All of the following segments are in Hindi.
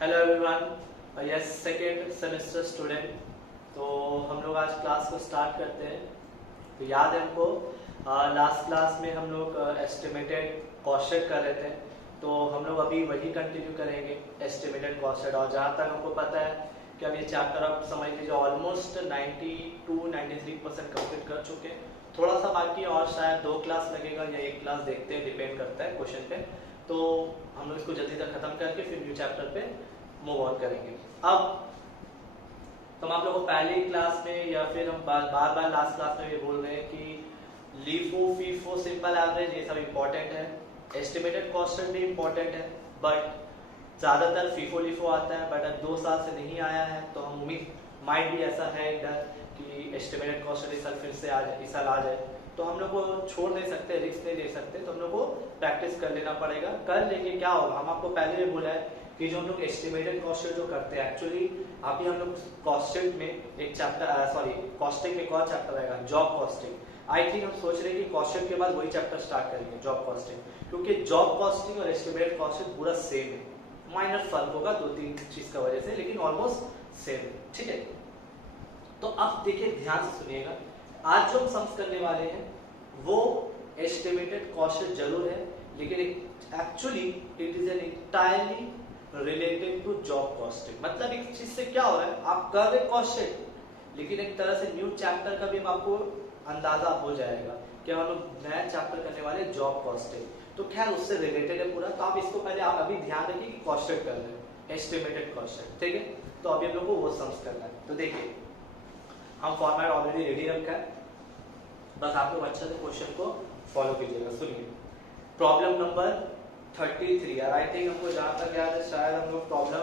Hello everyone, yes second semester student. तो हम लोग आज क्लास को स्टार्ट करते हैं। तो याद है हमको लास्ट क्लास में हम लोग एस्टिमेटेड कॉस्ट कर रहे थे, तो हम लोग अभी वही कंटिन्यू करेंगे एस्टिमेटेड कॉस्ट। और जहाँ तक हमको पता है कि हम ये चैप्टर आप समझ लीजिए ऑलमोस्ट 92-93% कंप्लीट कर चुके हैं। थोड़ा सा बाकी और शायद 2 क्लास लगेगा या 1 क्लास, देखते हैं, डिपेंड करता है क्वेश्चन पे। तो हम लोग इसको जल्दी तक खत्म करके फिर न्यू चैप्टर पे मूव ऑन करेंगे। अब तो हम आप लोगों को पहली क्लास में या फिर हम बार बार लास्ट क्लास में ये बोल रहे हैं कि लीफो फीफो सिंपल एवरेज ये सब इम्पोर्टेंट है, एस्टिमेटेड कॉस्ट भी इम्पोर्टेंट है, बट ज्यादातर फीफो लिफो आता है। बट अब 2 साल से नहीं आया है तो हम उम्मीद माइट भी ऐसा है इधर कि एस्टिमेटेड कॉस्ट इस साल फिर से आ जाए, इस साल आ जाए। तो हम लोग को छोड़ नहीं सकते, रिस्क नहीं ले सकते, तो हम लोग को प्रैक्टिस कर लेना पड़ेगा। कर लेके क्या होगा, हम आपको पहले भी बोला है कि जो हम लोग एस्टिमेटेड कॉस्ट जो करते हैं, एक्चुअली अभी हम लोग कॉस्टिंग में एक चैप्टर कॉस्टिंग में एक और चैप्टर आएगा, जॉब कॉस्टिंग। आई थिंक हम सोच रहे हैं कि कॉस्टिंग के बाद वही चैप्टर स्टार्ट करेंगे, जॉब कॉस्टिंग, क्योंकि जॉब कॉस्टिंग और एस्टिमेटेड कॉस्टिंग पूरा सेम है। माइनर फर्क होगा 2-3 चीज का वजह से, लेकिन ऑलमोस्ट सेम है। ठीक है, तो अब देखिए ध्यान से सुनिएगा, आज जो हम सम्स करने वाले हैं वो एस्टिमेटेड कॉस्ट जरूर है, लेकिन actually it is an entirely related to job costing. मतलब एक चीज से क्या हो रहा है, आप कर रहे कॉस्टिंग, लेकिन एक तरह से न्यू चैप्टर का भी आपको अंदाजा हो जाएगा कि हम लोग नया चैप्टर करने वाले जॉब कॉस्टिंग। तो खैर उससे रिलेटेड है पूरा, तो आप इसको पहले आप अभी ध्यान रखिए कि कॉस्टिंग कर रहे हैं, एस्टिमेटेड कॉस्टिंग। ठीक है, तो अभी हम लोग को वो सम्स करना है। तो देखिए हम फॉर्मेट ऑलरेडी रेडी रखा है, बस आप लोग अच्छे से क्वेश्चन को फॉलो कीजिएगा। सुनिए प्रॉब्लम नंबर 33, और आई थिंक हमको जहां तक याद है शायद हम लोग प्रॉब्लम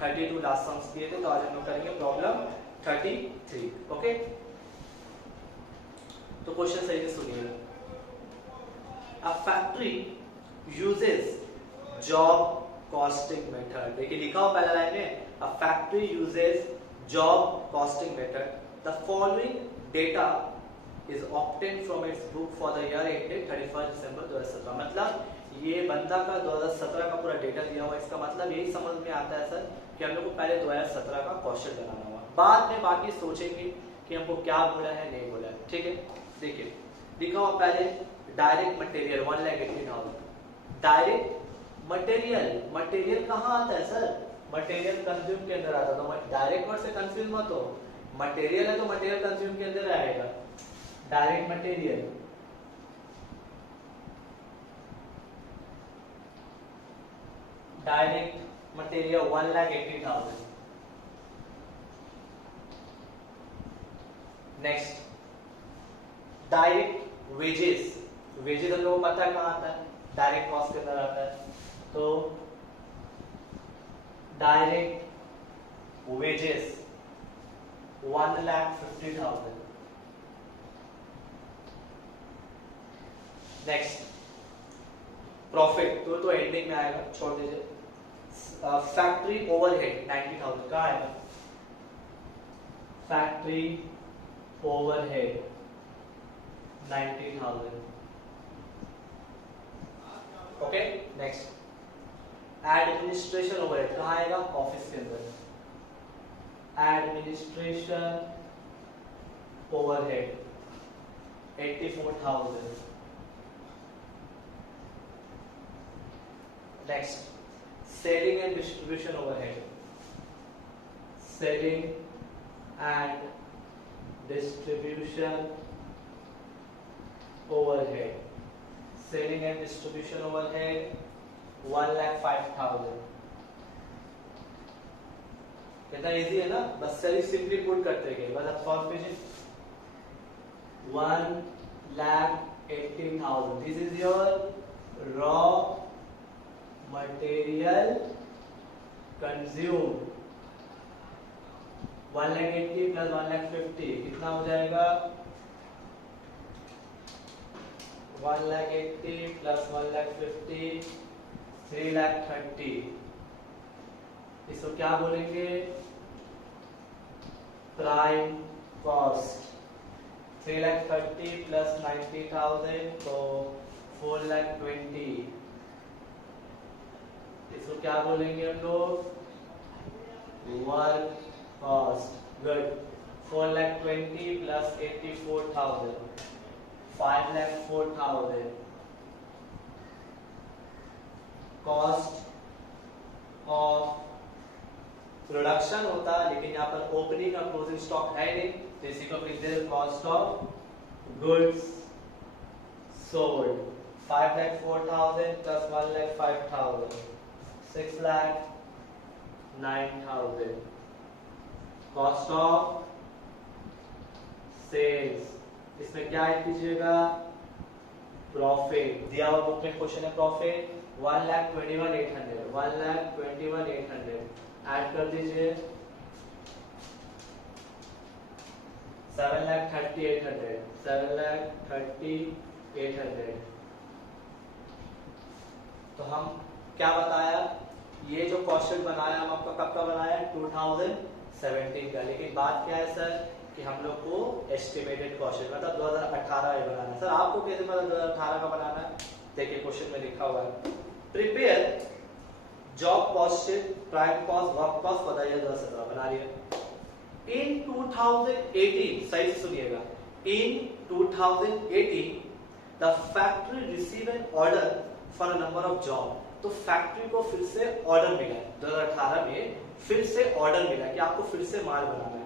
32 लास्ट सम्स किए थे, तो आज हम लोग करेंगे प्रॉब्लम 33। ओके, तो क्वेश्चन सही से सुनिएगा। A factory uses job costing method. देखिए लिखा हो पहला लाइन में, a factory uses job costing method, the following data is obtained from its book for the year ended 31 December 2017। मतलब ये बंदा का 2017 का पूरा डेटा दिया हुआ, इसका मतलब यही समझ में आता है सर कि हम लोग को पहले 2017 का क्वेश्चन बनाना हुआ, बाद में बाकी सोचेंगे कि हमको क्या बोला है नहीं बोला है। ठीक है, देखिए लिखा हुआ पहले डायरेक्ट मटेरियल 1,80,000। डायरेक्ट मटेरियल कहाँ आता है सर, मटेरियल कंज्यूम के अंदर आता है। तो डायरेक्ट वर्ड से कंफ्यूज मत हो, मटेरियल है तो मटेरियल कंज्यूम के अंदर आएगा। Direct material direct material 1,80,000। Next direct wages, wages हम लोगों को पता है कहां आता है, डायरेक्ट कॉस्ट के अंदर आता है। तो डायरेक्ट वेजेस 1,50,000। नेक्स्ट प्रॉफिट तो एंडिंग में आएगा, छोड़ दीजिए। फैक्ट्री ओवरहेड 90,000 कहाँ आएगा, factory overhead 90,000। Okay, next administration overhead कहाँ आएगा, ऑफिस के अंदर। Administration overhead 84,000। Next selling and distribution overhead, selling and distribution overhead, selling and distribution overhead 1,05,000। कितना इजी है ना, बस सही सिंपली पुट करते गए, बस आप सॉल्व कीजिए। 1,18,000, this is your raw material consume. 1,80,000 plus 1,50,000 कितना हो जाएगा, 1,80,000 प्लस 1,50,000 3,30,000। इसको क्या बोलेंगे, प्राइम कॉस्ट। 3,30,000 प्लस 90,000 तो 4,20,000। इसको क्या बोलेंगे हम लोग, work cost, good, 4,20,000 plus 84,000, 5,04,000, cost of production होता है, लेकिन यहाँ पर ओपनिंग और क्लोजिंग स्टॉक है नहीं, तो इसी को लिख दे cost of goods sold, 5,04,000 plus 1,05,000, 6,09,000, cost of sales, इसमें क्या ऐड कीजिएगा, प्रॉफिट, दिया हुआ बुक में क्वेश्चन है प्रॉफिट 1,21,800, 1,21,800 ऐड कर दीजिए 7,30,800, 7,30,800। तो हम क्या बताया, ये जो क्वेश्चन बनाया हम आपका कब का बनाया, 2017 का, लेकिन बात क्या है सर कि हम लोग को एस्टिमेटेड क्वेश्चन मतलब 2018 में बनाना है। सर आपको कैसे पता 2018 का बनाना है, देखिए क्वेश्चन में लिखा हुआ है, prepare job cost, prime cost, work cost for the year 2017 बना लिया। इन 2018, सही से सुनिएगा, इन 2018 the factory receive an order for a number of job, तो फैक्ट्री को फिर से ऑर्डर मिला 2018 में, फिर से ऑर्डर मिला कि आपको फिर से माल बनाना है।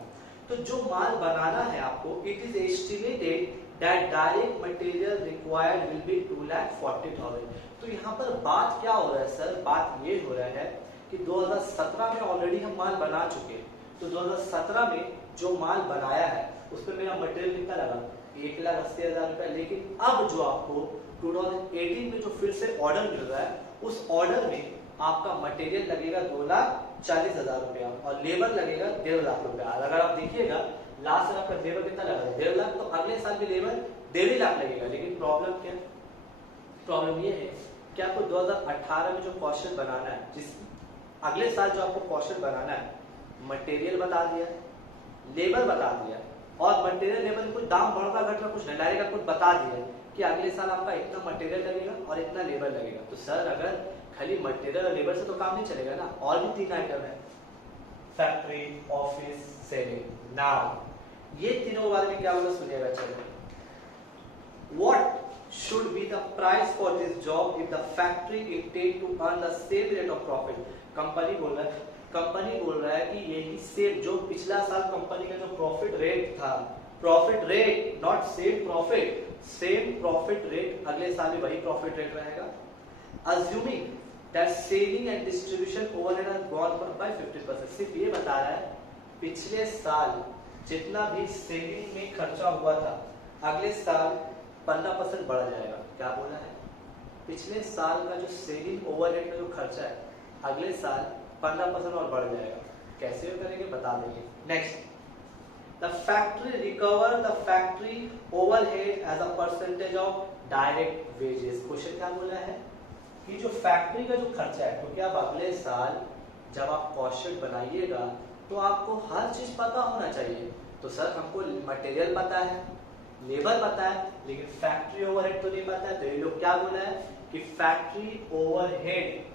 तो जो माल बनाना है आपको, it is estimated that direct material required will be 2,40,000। तो यहाँ पर बात क्या हो रहा है सर, बात ये हो रहा है कि 2017 में ऑलरेडी हम माल बना चुके हैं, तो 2017 में जो माल बनाया है उस पर मेरा मटेरियल कितना लगा, 1,80,000 रुपए, लेकिन अब जो आपको 2018 में जो फिर से ऑर्डर मिल रहा है, उस ऑर्डर में आपका मटेरियल लगेगा 2,40,000 रुपया और लेबर लगेगा 1.5 लाख रुपया। अगर आप देखिएगा लास्ट में आपका लेबर कितना लगा, 1.5 लाख, तो अगले साल भी लेबर 1.5 लाख लगेगा। लेकिन प्रॉब्लम क्या, प्रॉब्लम ये है कि आपको 2018 में जो क्वेश्चन बनाना है, जिस अगले साल जो आपको क्वेश्चन बनाना है, मटेरियल बता दिया, लेबर बता दिया, और मटेरियल लेबर कुछ दाम बढ़ता घटना कुछ नहीं, डायरेक्ट आपको बता दिया कि अगले साल आपका इतना मटेरियल लगेगा और इतना लेबर लगेगा। तो सर अगर खाली मटेरियल और लेबर से तो काम नहीं चलेगा ना, और भी 3 आइटम है, फैक्ट्री, ऑफिस, सेलिंग। नाउ ये तीनों के बारे में क्या बोला सुनिएगा, चलो। What should be the price for this job if the factory it take to earn the same rate of profit? Company बोल रहा है कि यही सेम जो पिछला साल कंपनी का जो प्रॉफिट रेट था, profit rate not same profit, same profit rate अगले साल भी वही प्रॉफिट रेट रहेगा। Assuming that selling and distribution overhead has gone up by 50%, सिर्फ ये बता रहा है पिछले साल जितना भी सेलिंग में खर्चा हुआ था अगले साल 15% बढ़ जाएगा। क्या बोला है, पिछले साल का जो सेलिंग ओवरहेड का जो खर्चा है अगले साल 15% और बढ़ जाएगा। कैसे करेंगे बता देंगे। Next, the factory recover the factory overhead as a percentage of direct wages. Question क्या बोला है कि जो फैक्ट्री का जो खर्चा है, क्योंकि आप अगले साल जब आप क्वेश्चन बनाइएगा तो आपको हर चीज पता होना चाहिए। तो सर हमको मटेरियल पता है, लेबर पता है, लेकिन फैक्ट्री ओवरहेड तो नहीं पता है। तो ये लोग क्या बोला है कि फैक्ट्री ओवरहेड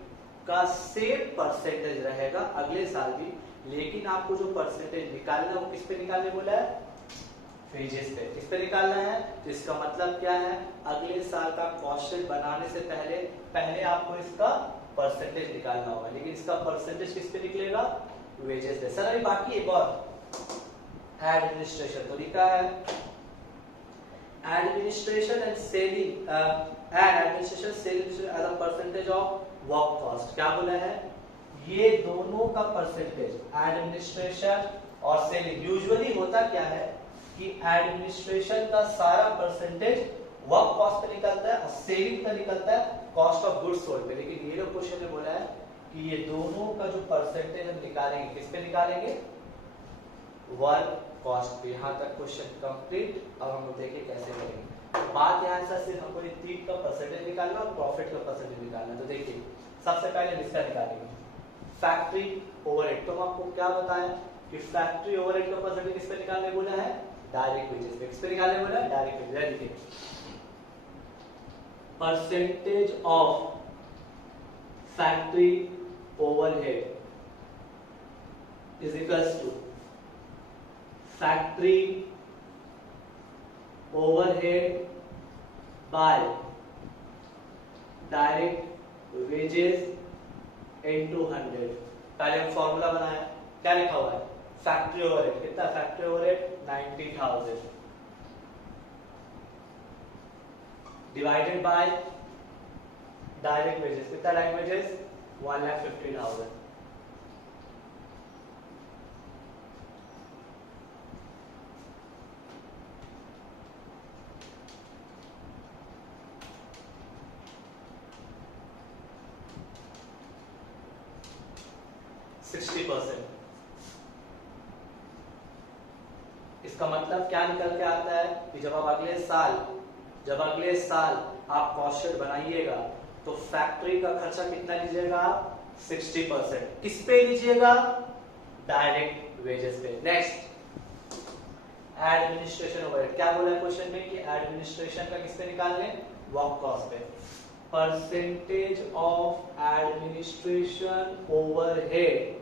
का सेम परसेंटेज रहेगा अगले साल भी, लेकिन आपको जो परसेंटेज निकालना है वो किस पे निकालने बोला है, वेजेस पे। किस पे निकालना है, तो इसका मतलब क्या है, अगले साल का क्वेश्चन बनाने से पहले आपको इसका परसेंटेज निकालना होगा, लेकिन इसका परसेंटेज किस पे निकलेगा, वेजेस पे। सर अभी बाकी एक और एडमिनिस्ट्रेशन तो लिखा है, administration and selling administration selling as a percentage of work cost. क्या बोला है, ये दोनों का परसेंटेज एडमिनिस्ट्रेशन और सेलिंग, यूजुअली होता क्या है कि एडमिनिस्ट्रेशन का सारा परसेंटेज वर्क कॉस्ट पे निकलता है और सेलिंग पे निकलता है कॉस्ट ऑफ गुड्स सोल्ड पे। लेकिन ये लोग क्वेश्चन में बोला है कि ये दोनों का जो परसेंटेज हम निकालेंगे किस पे निकालेंगे, वर्क कॉस्ट पे। यहाँ तक क्वेश्चन कंप्लीट। अब हम लोग देखिए कैसे करेंगे। तो बात यहाँ से सिर्फ हमको ये 3 का परसेंटेज निकालना और प्रॉफिट का परसेंटेज निकालना। तो देखिए सबसे पहले इसका निकालेंगे फैक्ट्री ओवरहेड। तो हम आपको क्या बताया कि फैक्ट्री ओवरहेड का परसेंटेज किस पे निकालने बोला है, डायरेक्ट वेजेस पे। किस पे निकालने बोला है, डायरेक्ट वेजेस। देखिए percentage of factory overhead is equals to factory overhead by direct wages into 100। पहले हम फॉर्मूला बनाया, क्या लिखा हुआ है, फैक्ट्री ओवरहेड कितना, factory overhead 90,000 divided by direct wages, कितना डायरेक्ट वेजेस 1,50,000। इसका मतलब क्या निकल के आता है कि जब अगले साल आप कॉस्ट शीट बनाइएगा तो फैक्ट्री का खर्चा कितना लीजिएगा आप, 60%। किस पे लीजिएगा, डायरेक्ट वेजेस पे। नेक्स्ट एडमिनिस्ट्रेशन ओवरहेड, क्या बोला है क्वेश्चन में कि एडमिनिस्ट्रेशन का किस पे निकालने, वर्क कॉस्ट पे। Percentage of administration overhead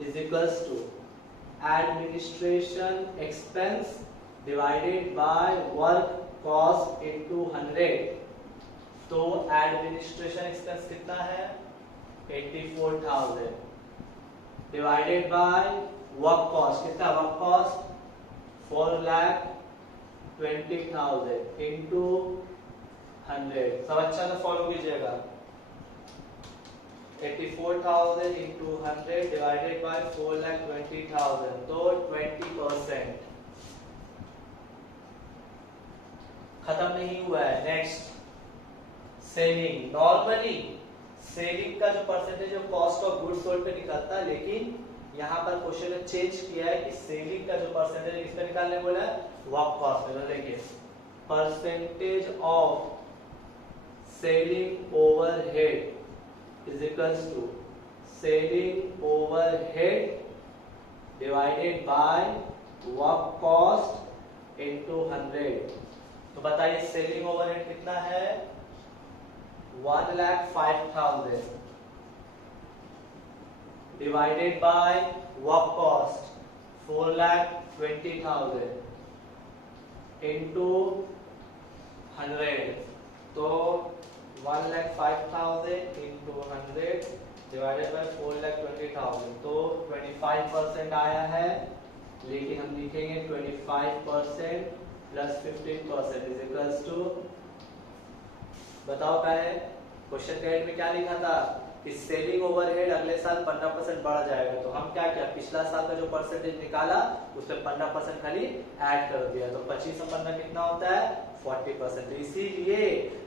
is equals to administration expense divided by work cost into 100। तो एडमिनिस्ट्रेशन एक्सपेंस कितना है, 84,000 डिवाइडेड बाय वर्क कॉस्ट कितना, वर्क कॉस्ट 4,20,000 इनटू 100। सब अच्छा से फॉलो कीजिएगा, 84,000 into 100 divided by 4,20,000, तो 20%। खत्म नहीं हुआ है। नेक्स्ट सेलिंग, नॉर्मली सेलिंग का जो percentage of cost of goods sold पे निकलता है, लेकिन यहाँ पर क्वेश्चन ने चेंज किया है कि सेलिंग का जो परसेंटेज इस पे निकालने बोला है वर्क कॉस्ट में। तो देखिए percentage of selling overhead is equals to selling overhead divided by work cost into 100। तो बताइए सेलिंग ओवरहेड कितना है, 1,05,000 divided by work cost 4,20,000 into 100। तो 1,05,000 into 100 divided by 4,20,000, तो 25% आया है, लेकिन हम लिखेंगे 25% प्लस 15% इज इक्वल्स टू, बताओ क्या है क्वेश्चन के एंड में क्या लिखा था कि सेलिंग ओवरहेड अगले साल 15% बढ़ जाएगा। तो हम क्या किया, पिछला साल का जो परसेंटेज निकाला उसमें 15% खाली ऐड कर दिया, तो 25 से 15 कितना होता है, 40%। तो इसीलिए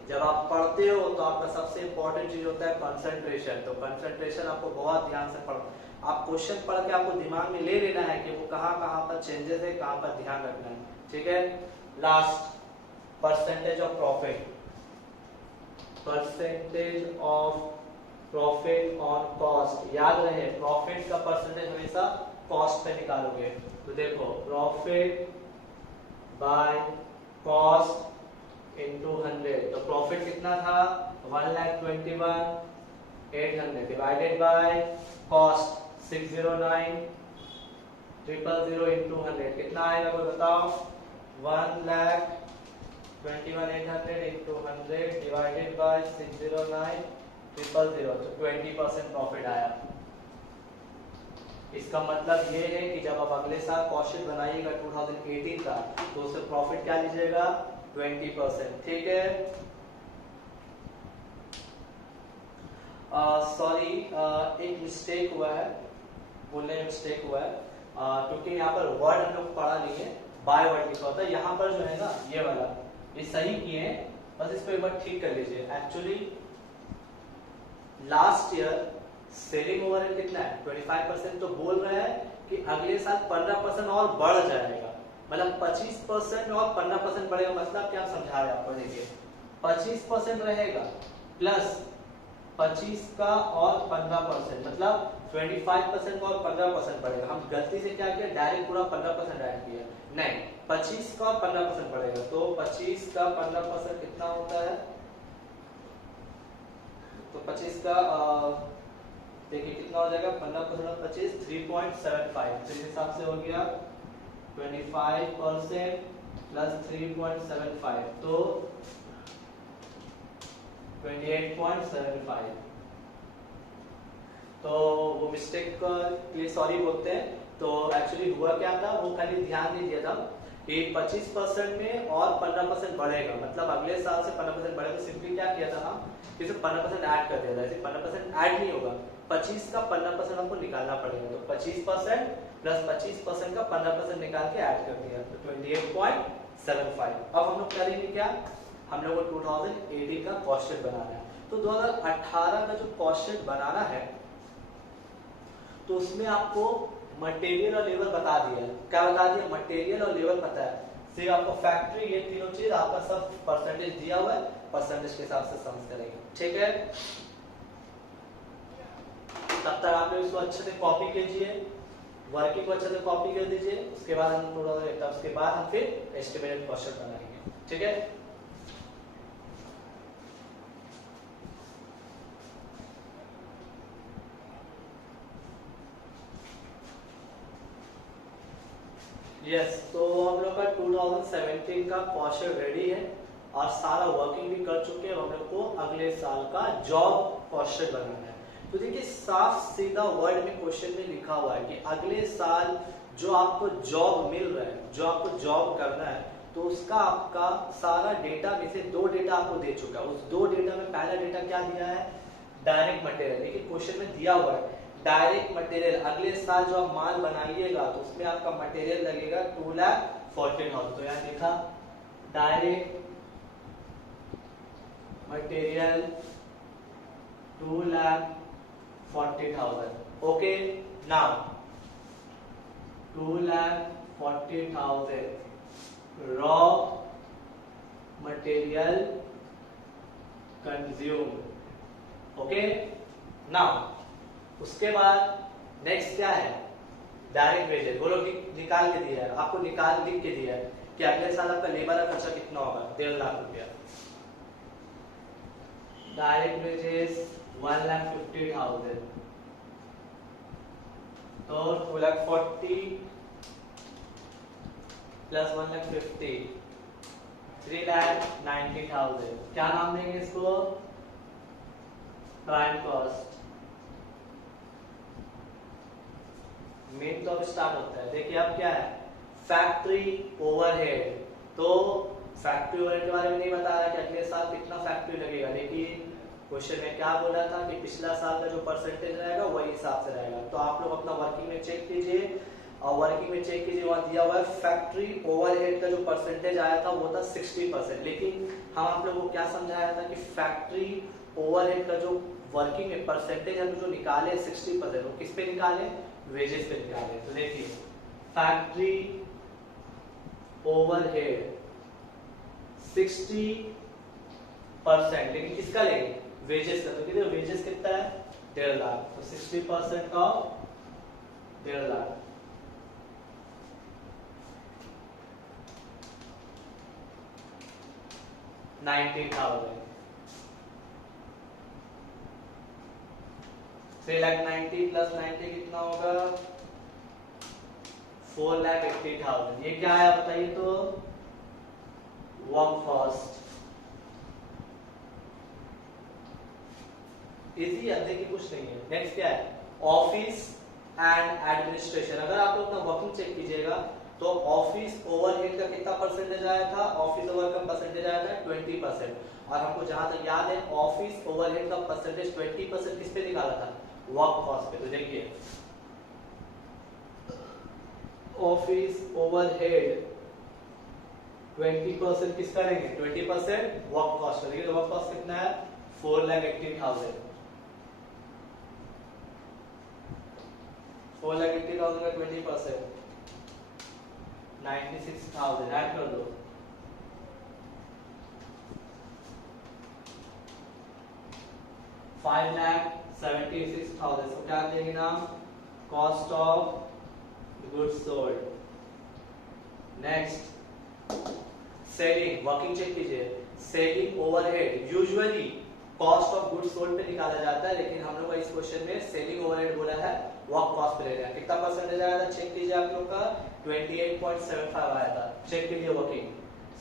जब आप पढ़ते हो तो आपका सबसे इंपॉर्टेंट चीज होता है कंसंट्रेशन। तो कंसंट्रेशन आपको बहुत ध्यान से आप क्वेश्चन पढ़ के आपको दिमाग में ले लेना है कि वो कहाँ पर चेंजेस है, कहाँ पर ध्यान रखना है, ठीक है। Last percentage of profit, percentage of profit on cost. याद रहे प्रॉफिट का परसेंटेज हमेशा कॉस्ट पे निकालोगे। तो देखो प्रॉफिट बाय कॉस्ट इनटू 100, तो प्रॉफिट कितना था 1,21,800 डिवाइडेड बाय कॉस्ट 609,000 इनटू 100 कितना आएगा, कोई बताओ, 1,21,800 इनटू 100 डिवाइडेड बाय 609,000, तो 20% प्रॉफिट आया। इसका मतलब ये है कि जब आप अगले साल कॉस्ट शीट बनाइएगा 2018 का, तो उससे प्रॉफिट क्या लीजिएगा, 20%, ठीक है। सॉरी एक मिस्टेक हुआ है, बोलने में मिस्टेक हुआ है, क्योंकि यहाँ पर वर्ड हम लोग पढ़ा नहीं है, बाय वर्ड लिखा होता है। यहाँ पर जो है ना ये वाला, ये सही किए हैं, बस इसको एक बार ठीक कर लीजिए। Actually last year selling overhead कितना है, 25%, तो बोल रहा है कि अगले साल 15% और बढ़ जाएगा, मतलब 25% और 15% बढ़ेगा। मतलब क्या समझा रहे आपको, देखिए 25% रहेगा प्लस 25 का और 15%, मतलब 25% और 15% बढ़ेगा। हम गलती से क्या किया, डायरेक्ट पूरा 15% ऐड किया, नहीं 25 का और 15% बढ़ेगा। तो 25 का 15% कितना होता है, तो 25 का देखिए कितना हो जाएगा 15% और 25 3.75, तो इस हिसाब से हो गया 25% प्लस 3.75 तो 28.75। तो वो मिस्टेक के लिए सॉरी बोलते हैं। तो एक्चुअली हुआ क्या था, वो खाली ध्यान नहीं दिया था कि 25% में और 15% बढ़ेगा, मतलब अगले साल से 15% बढ़ेगा। तो सिंपली क्या किया था हम, कि सिर्फ 15% ऐड कर दिया था। ऐसे 15% ऐड नहीं होगा, 25 का 15% हमको निकालना पड़ेगा। तो 25% प्लस 25% का 15% निकाल के ऐड कर दिया, तो 28.75। अब हम लोग करेंगे क्या, हम लोग को 2018 का कॉस्ट शीट बनाना है। तो 2018 का जो कॉस्ट शीट बनाना है तो उसमें आपको मटेरियल और लेबर बता दिया। क्या बता दिया, मटेरियल और लेबर पता है, सिर्फ आपको फैक्ट्री, ये तीनों चीज आपका सब परसेंटेज दिया हुआ है, परसेंटेज के हिसाब से समझ करेंगे, ठीक है। तब तक आप लोग इसको अच्छे से कॉपी कीजिए, वर्किंग को अच्छे से कॉपी कर दीजिए। उसके बाद हम फिर एस्टिमेटेड कॉस्ट शीट बनाएंगे, ठीक है। यस तो हम लोग का 2017 का कॉस्ट शीट रेडी है और सारा वर्किंग भी कर चुके हैं। हम लोग को अगले साल का जॉब कॉस्ट शीट बनाना है। तो देखिए साफ सीधा वर्ड में क्वेश्चन में लिखा हुआ है कि अगले साल जो आपको जॉब मिल रहा है, जो आपको जॉब करना है, तो उसका आपका सारा डेटा में से दो डेटा आपको दे चुका है। उस दो डेटा में पहला डेटा क्या दिया है, डायरेक्ट मटेरियल। देखिए क्वेश्चन में दिया हुआ है डायरेक्ट मटेरियल, अगले साल जो आप माल बनाइएगा तो उसमें आपका मटेरियल लगेगा 2,40,000। तो यहाँ लिखा direct material 2,40,000। Okay, now 2,40,000 raw material consume. Okay, now उसके बाद नेक्स्ट क्या है, डायरेक्ट वेजेस। वो लोग निकाल के दिया है आपको, लिख के दिया है कि अगले साल आपका लेबर का खर्चा कितना होगा, 1.5 लाख रुपया। डायरेक्ट वेजेस 1,50,000, तो 2,40,000 प्लस 1,50,000 3,90,000। क्या नाम देंगे इसको, प्राइम कॉस्ट। मेन तो अब स्टार्ट होता है। देखिए अब क्या है, फैक्ट्री ओवरहेड। तो फैक्ट्री ओवरहेड के बारे में नहीं बताया कि अगले साल कितना फैक्ट्री लगेगा, लेकिन क्वेश्चन में क्या बोला था कि पिछला साल का जो परसेंटेज रहेगा वही हिसाब से रहेगा। तो आप लोग अपना वर्किंग में चेक कीजिए, और वर्किंग में चेक कीजिए, वहां दिया हुआ है फैक्ट्री ओवरहेड का जो परसेंटेज आया था वो था 60%। लेकिन हम आप लोगों को क्या समझाया था कि फैक्ट्री ओवरहेड का जो वर्किंग में परसेंटेज हम जो निकाले 60%, वो किस पे निकाले, वेजेस पे निकाले। तो देखिए फैक्ट्री ओवरहेड 60%, लेकिन किसका लेंगे, वेजेस का। तो कितने वेजेस कितना है, 1.5 लाख। तो 60% का 1.5 लाख, $90,000। 3,90,000 प्लस 90 कितना होगा, 4,80,000। ये क्या है बताइए तो, वर्क कॉस्ट। इजी है, देखिए कुछ नहीं है। नेक्स्ट क्या है, ऑफिस एंड एडमिनिस्ट्रेशन। अगर आप लोग अपना वर्किंग चेक कीजिएगा तो ऑफिस ओवरहेड का कितना परसेंटेज आया था, ऑफिस ओवर का परसेंटेज आया था 20%। और हमको जहां तक याद है ऑफिस ओवरहेड का परसेंटेज 20% किस पे निकाला था, वर्क कॉस्ट पे। तो देखिए ऑफिस ओवरहेड 20% किसका लेंगे, 20% वर्क कॉस्ट का। देखिए वर्क कॉस्ट कितना है, 4,80,000। 4,80,000 का 20% 96,000 ऐड कर दो। $5,76,000। तो क्या देंगे नाम, cost of goods sold. Next selling, working check कीजिए, selling overhead usually cost of goods sold पे निकाला जाता है, लेकिन हम लोग का इस क्वेश्चन में सेलिंग ओवरहेड बोला है, वर्क कॉस्ट पे ले रहे हैं। कितना परसेंटेज आया था चेक कीजिए आप लोग का, 28.75 आया था। चेक कीजिए working,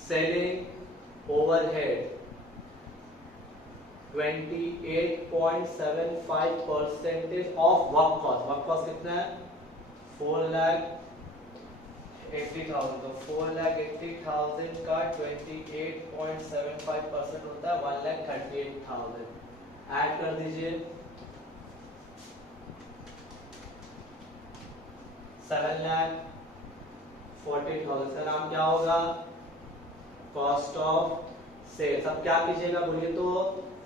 selling overhead 28.75% of work cost. Work cost कितना है, 4,80,000, तो 4,80,000 का 28.75% होता है 1,38,000। ऐड कर दीजिए 7,40,000। इसका नाम क्या होगा, कॉस्ट ऑफ सेल्स। अब क्या कीजिएगा बोलिए तो,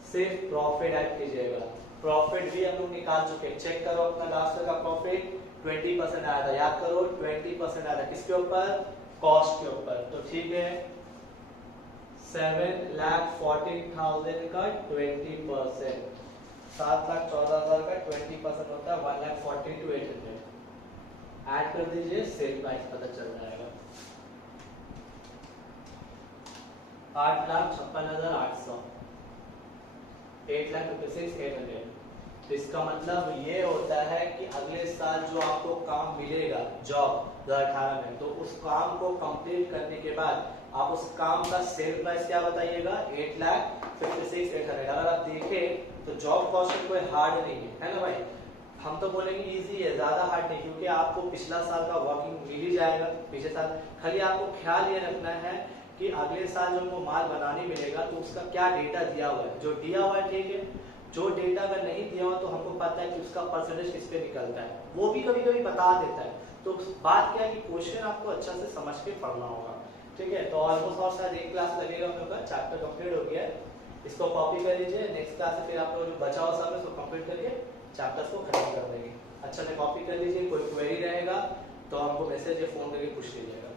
सिर्फ प्रॉफिट ऐड कीजिएगा। प्रॉफिट भी हम लोग निकाल चुके हैं, चेक करो अपना लास्ट का प्रॉफिट 20% आया था, याद करो 20% आया था किसके ऊपर, कॉस्ट के ऊपर। तो ठीक है 7,40,000 का 20%, 7,14,000 का 20% होता है 1,40,800। ऐड कर दीजिए, सेल प्राइस पता चल जाएगा 8,56,800, 8,56,800। तो इसका मतलब ये होता है कि अगले साल जो आपको काम मिलेगा जॉब 2018 में, तो उस काम को कंप्लीट करने के बाद आप उस काम का सेल प्राइस क्या बताइएगा, 8,56,800। अगर आप देखें तो जॉब कॉस्ट कोई हार्ड नहीं है ना भाई, हम तो बोलेंगे इजी है, ज्यादा हार्ड नहीं, क्योंकि आपको पिछला साल का वर्किंग मिल ही जाएगा पिछले साल। खाली आपको ख्याल ये रखना है कि अगले साल जो वो माल बनाने मिलेगा तो उसका क्या डेटा दिया हुआ है, जो दिया हुआ है ठीक है, जो डेटा अगर नहीं दिया हुआ तो हमको पता है कि उसका परसेंटेज किस पे निकलता है, वो भी कभी कभी बता देता है। तो बात क्या है कि क्वेश्चन आपको अच्छा से समझ के पढ़ना होगा, ठीक है। तो ऑलमोस्ट और शायद एक क्लास लगेगा, हम लोग का चैप्टर कंप्लीट हो गया है, इसको कॉपी कर लीजिए। नेक्स्ट क्लास से फिर आप लोग जो बचा हुआ सब है उसको कंप्लीट करके चैप्टर्स को खत्म कर देंगे। अच्छा से कॉपी कर लीजिए, कोई क्वेरी रहेगा तो हमको मैसेज या फोन करके पूछ लीजिएगा।